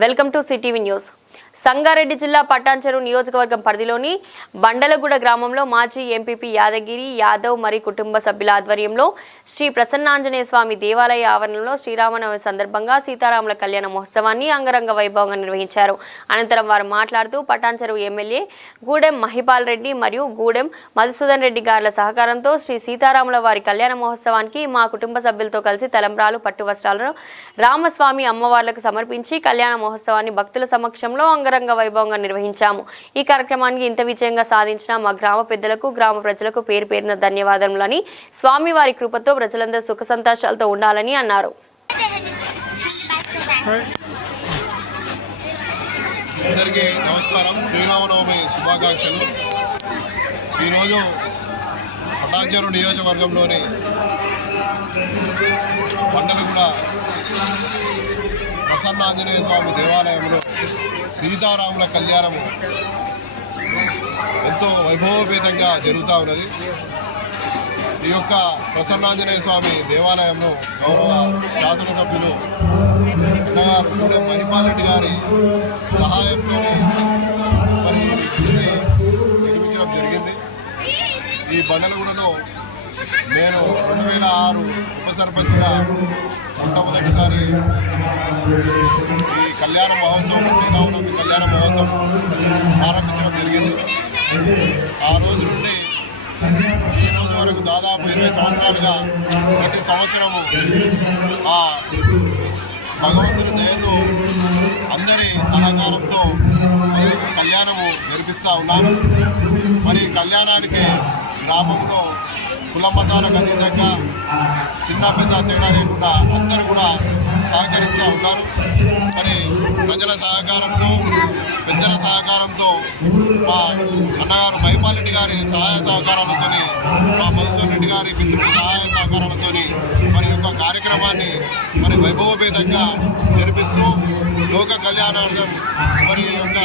Welcome to CTV news. Sangareddy జిల్లా పటాన్చెరు నియోజకవర్గం పరిధిలోని బండలగూడ గ్రామంలో మాజీ ఎంపీపీ యాదగిరి యాదవ్ మరి కుటుంబ సభ్యుల ఆధ్వర్యంలో శ్రీ ప్రసన్నాంజనేయ స్వామి దేవాలయ ఆవరణలో శ్రీరామనవమి సందర్భంగా సీతారాముల కళ్యాణ మహోత్సవాన్ని అంగరంగ వైభవంగా నిర్వహించారు. అనంతరం వారు మాట్లాడుతూ పటాన్చెరు ఎమ్మెల్యే గూడెం మహిపాల్ రెడ్డి మరియు గూడెం మధుసూదన్ రెడ్డి గార్ల సహకారంతో శ్రీ సీతారాముల వారి కళ్యాణ మహోత్సవానికి మా కుటుంబ సభ్యులతో కలిసి తలంబ్రాలు పట్టు వస్త్రాలను రామస్వామి అమ్మవార్లకు సమర్పించి కళ్యాణ మహోత్సవాన్ని భక్తుల సమక్షంలో అంగరంగ వైభవంగా నిర్వహించాము. ఈ కార్యక్రమానికి ఇంత విజయంగా సాధించిన మా గ్రామ పెద్దలకు గ్రామ ప్రజలకు పేరు పేరున ధన్యవాదములని, స్వామి వారి కృపతో ప్రజలందరూ సుఖ సంతోషాలతో ఉండాలని అన్నారు. అందరికీ నమస్కారం. శ్రీరామనవమి శుభాకాంక్షలు. ఈరోజు పటాన్చెరు నియోజకవర్గంలోని బండలగూడ ప్రసన్నాంజనేయ స్వామి దేవాలయంలో సీతారాముల కళ్యాణము ఎంతో వైభవపేతంగా జరుగుతూ ఉన్నది. ఈ యొక్క ప్రసన్నాంజనేయ స్వామి దేవాలయంలో గౌరవ శాసనసభ్యులు గూడెం మహిపాల్ రెడ్డి గారి సహాయంతో మరి నిర్మించడం జరిగింది. ఈ బండలగూడలో నేను 2006 ఉప సర్పంచ్గా మొట్టమొదటిసారి ఈ కళ్యాణ మహోత్సవం శ్రీరామనవమి కళ్యాణ మహోత్సవం ప్రారంభించడం జరిగింది. ఆ రోజు నుండి ఈ రోజు వరకు దాదాపు 20 సంవత్సరాలుగా ప్రతి సంవత్సరము ఆ భగవంతుని దయతో అందరి సహకారంతో కళ్యాణము జరిపిస్తూ ఉన్నారు. మరి కళ్యాణానికి గ్రామంలో కుల మతాలకు అతీతంగా చిన్న పెద్ద తేడా లేకుండా అందరూ కూడా సహకరిస్తూ ఉన్నారు. మరి ప్రజల సహకారంతో పెద్దల సహకారంతో మా అన్నగారు మహిపాల్ రెడ్డి గారి సహాయ సహకారాలతో మా మధుసూదన్ రెడ్డి గారి మిత్రుల సహాయ సహకారాలతో మరి యొక్క కార్యక్రమాన్ని మరి వైభవపేతంగా జరిపిస్తూ లోక కళ్యాణార్థం మరి యొక్క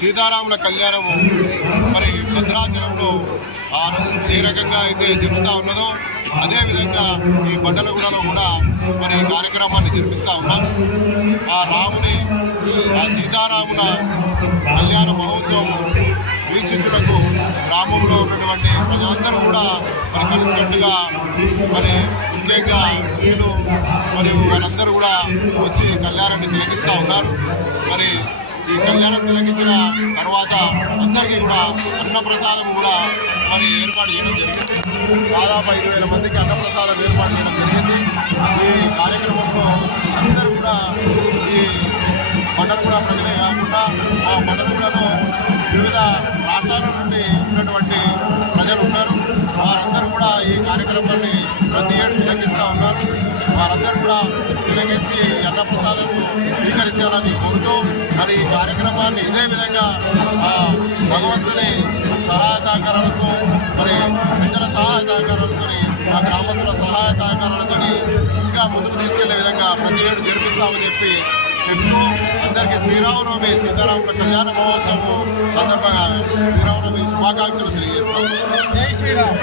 సీతారాముల కళ్యాణము మరి భద్రాచలంలో ఏ రకంగా అయితే జరుగుతూ ఉన్నదో అదేవిధంగా ఈ బండలగూడలో కూడా మరి ఈ కార్యక్రమాన్ని జరిపిస్తూ ఉన్నాం. ఆ రాముని ఆ సీతారాముల కళ్యాణ మహోత్సవం వీక్షించుటకు గ్రామంలో ఉన్నటువంటి ప్రజలందరూ కూడా మరి కలిసికట్టుగా మరి ముఖ్యంగా స్త్రీలు మరియు వాళ్ళందరూ కూడా వచ్చి కళ్యాణాన్ని తిలకిస్తూ ఉన్నారు. మరి ఈ కళ్యాణం తిలకించిన తర్వాత అందరికీ కూడా అన్నప్రసాదం కూడా మరి ఏర్పాటు చేయడం జరిగింది. దాదాపు 5,000 మందికి అన్నప్రసాదం ఏర్పాటు చేయడం జరిగింది. ఈ కార్యక్రమంలో అందరూ కూడా ఈ బండలగూడ ప్రజలే కాకుండా ఆ బండలగూడలో వివిధ రాష్ట్రాల నుండి ఉన్నటువంటి ప్రజలు ఉన్నారు. వారందరూ కూడా ఈ కార్యక్రమాన్ని ప్రతి ఏడు తిలకిస్తూ ఉన్నారు. వారందరూ కూడా తిలకించి అన్నప్రసాదం స్వీకరించాలని కోరుతూ మరి ఈ కార్యక్రమాన్ని ఇదే విధంగా భగవంతుని సహాయ సహకారాలతో మరి పెద్దల సహాయ సహకారాలతో ఆ గ్రామస్తుల సహాయ సహకారాలతో ఇంకా ముందుకు తీసుకెళ్లే విధంగా ప్రతి ఏడు జరిపిస్తామని చెప్తూ అందరికీ శ్రీరామనవమి సీతారాముల కళ్యాణ మహోత్సవం సందర్భంగా శ్రీరామనవమి శుభాకాంక్షలు తెలియజేస్తాము. జై శ్రీరామ్.